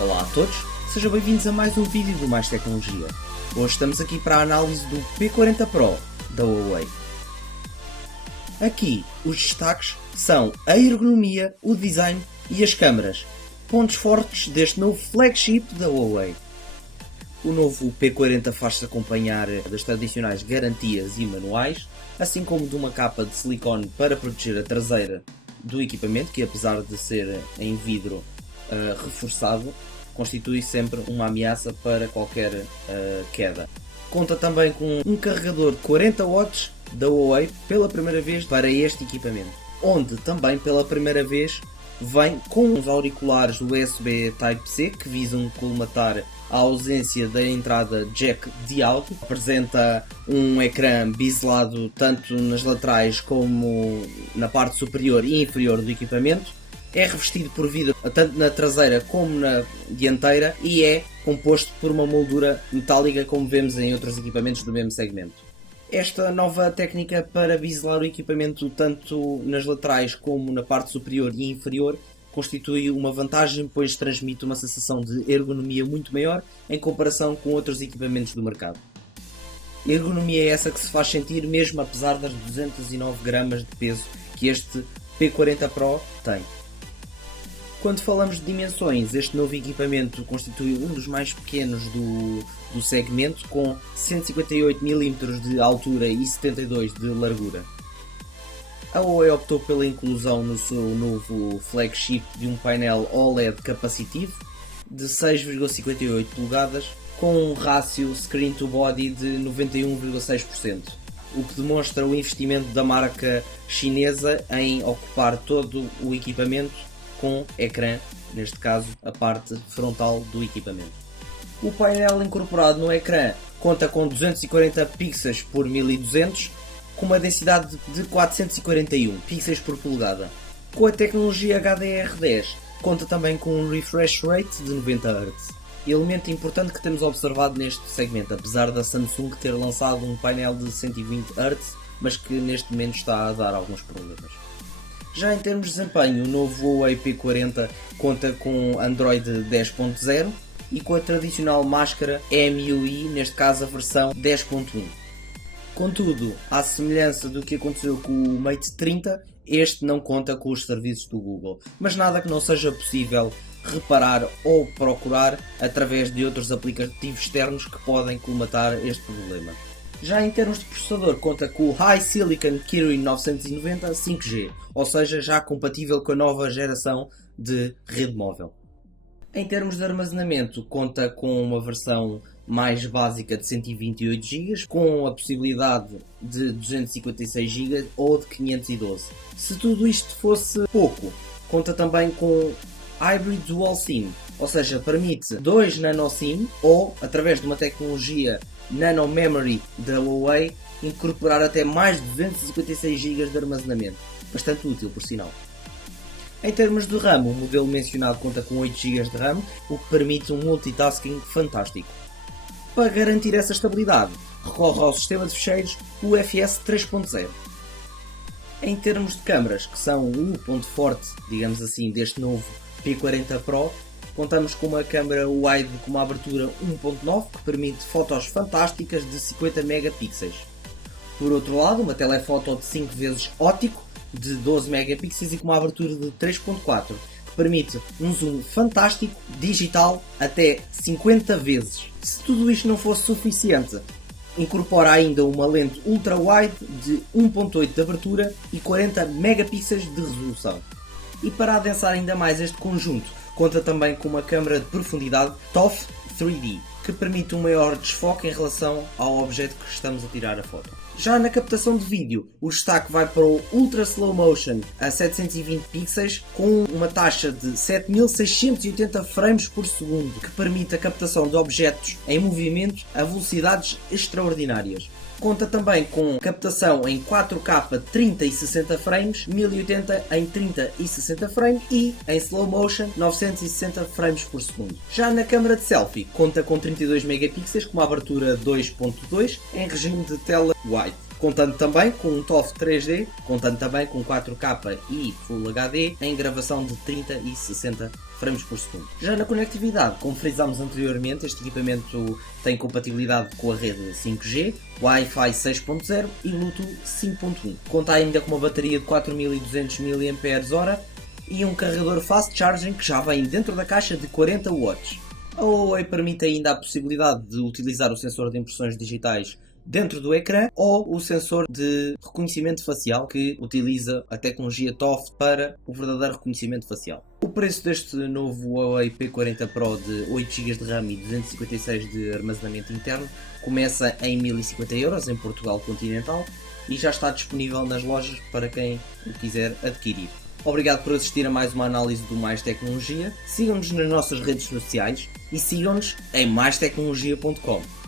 Olá a todos, sejam bem-vindos a mais um vídeo do Mais Tecnologia. Hoje estamos aqui para a análise do P40 Pro da Huawei. Aqui os destaques são a ergonomia, o design e as câmaras, pontos fortes deste novo flagship da Huawei. O novo P40 faz-se acompanhar das tradicionais garantias e manuais, assim como de uma capa de silicone para proteger a traseira do equipamento, que apesar de ser em vidro reforçado, constitui sempre uma ameaça para qualquer queda. Conta também com um carregador de 40 watts da Huawei pela primeira vez para este equipamento, onde também pela primeira vez vem com os auriculares USB Type-C que visam colmatar a ausência da entrada jack de áudio. Apresenta um ecrã biselado tanto nas laterais como na parte superior e inferior do equipamento. É revestido por vidro tanto na traseira como na dianteira e é composto por uma moldura metálica como vemos em outros equipamentos do mesmo segmento. Esta nova técnica para biselar o equipamento tanto nas laterais como na parte superior e inferior constitui uma vantagem, pois transmite uma sensação de ergonomia muito maior em comparação com outros equipamentos do mercado. A ergonomia é essa que se faz sentir mesmo apesar das 209 gramas de peso que este P40 Pro tem. Quando falamos de dimensões, este novo equipamento constitui um dos mais pequenos do segmento, com 158 mm de altura e 72 de largura. A Huawei optou pela inclusão no seu novo flagship de um painel OLED capacitivo de 6,58 polegadas, com um rácio screen to body de 91,6%, o que demonstra o investimento da marca chinesa em ocupar todo o equipamento com ecrã, neste caso a parte frontal do equipamento. O painel incorporado no ecrã conta com 240 pixels por 1200, com uma densidade de 441 pixels por polegada. Com a tecnologia HDR10, conta também com um refresh rate de 90 Hz. Elemento importante que temos observado neste segmento, apesar da Samsung ter lançado um painel de 120 Hz, mas que neste momento está a dar alguns problemas. Já em termos de desempenho, o novo Huawei P40 conta com Android 10.0 e com a tradicional máscara MUI, neste caso a versão 10.1. Contudo, à semelhança do que aconteceu com o Mate 30, este não conta com os serviços do Google, mas nada que não seja possível reparar ou procurar através de outros aplicativos externos que podem colmatar este problema. Já em termos de processador, conta com o High Silicon Kirin 990 5G, ou seja, já compatível com a nova geração de rede móvel. Em termos de armazenamento, conta com uma versão mais básica de 128 GB, com a possibilidade de 256 GB ou de 512. Se tudo isto fosse pouco, conta também com Hybrid Dual SIM, ou seja, permite 2 nano SIM ou, através de uma tecnologia Nano Memory da Huawei, incorporar até mais de 256 GB de armazenamento. Bastante útil, por sinal. Em termos de RAM, o modelo mencionado conta com 8 GB de RAM, o que permite um multitasking fantástico. Para garantir essa estabilidade, recorre ao sistema de ficheiros UFS 3.0. Em termos de câmaras, que são o ponto forte, digamos assim, deste novo P40 Pro, contamos com uma câmera wide com uma abertura 1.9 que permite fotos fantásticas de 50 megapixels. Por outro lado, uma telefoto de 5 vezes óptico de 12 megapixels e com uma abertura de 3.4 que permite um zoom fantástico digital até 50 vezes. Se tudo isto não fosse suficiente, incorpora ainda uma lente ultra wide de 1.8 de abertura e 40 megapixels de resolução. E para adensar ainda mais este conjunto, conta também com uma câmera de profundidade TOF 3D, que permite um maior desfoque em relação ao objeto que estamos a tirar a foto. Já na captação de vídeo, o destaque vai para o Ultra Slow Motion a 720 pixels com uma taxa de 7680 frames por segundo, que permite a captação de objetos em movimento a velocidades extraordinárias. Conta também com captação em 4K 30 e 60 frames, 1080 em 30 e 60 frames e em slow motion 960 frames por segundo. Já na câmara de selfie, conta com 32 megapixels com uma abertura 2.2 em regime de tela wide. contando também com um TOF 3D, contando também com 4K e Full HD em gravação de 30 e 60 frames por segundo. Já na conectividade, como frisámos anteriormente, este equipamento tem compatibilidade com a rede 5G, Wi-Fi 6.0 e Bluetooth 5.1. Conta ainda com uma bateria de 4200 mAh e um carregador fast charging que já vem dentro da caixa de 40 watts. A Huawei permite ainda a possibilidade de utilizar o sensor de impressões digitais dentro do ecrã ou o sensor de reconhecimento facial que utiliza a tecnologia TOF para o verdadeiro reconhecimento facial. O preço deste novo Huawei P40 Pro de 8 GB de RAM e 256 de armazenamento interno começa em 1050€ em Portugal continental e já está disponível nas lojas para quem o quiser adquirir. Obrigado por assistir a mais uma análise do Mais Tecnologia. Sigam-nos nas nossas redes sociais e sigam-nos em maistecnologia.com.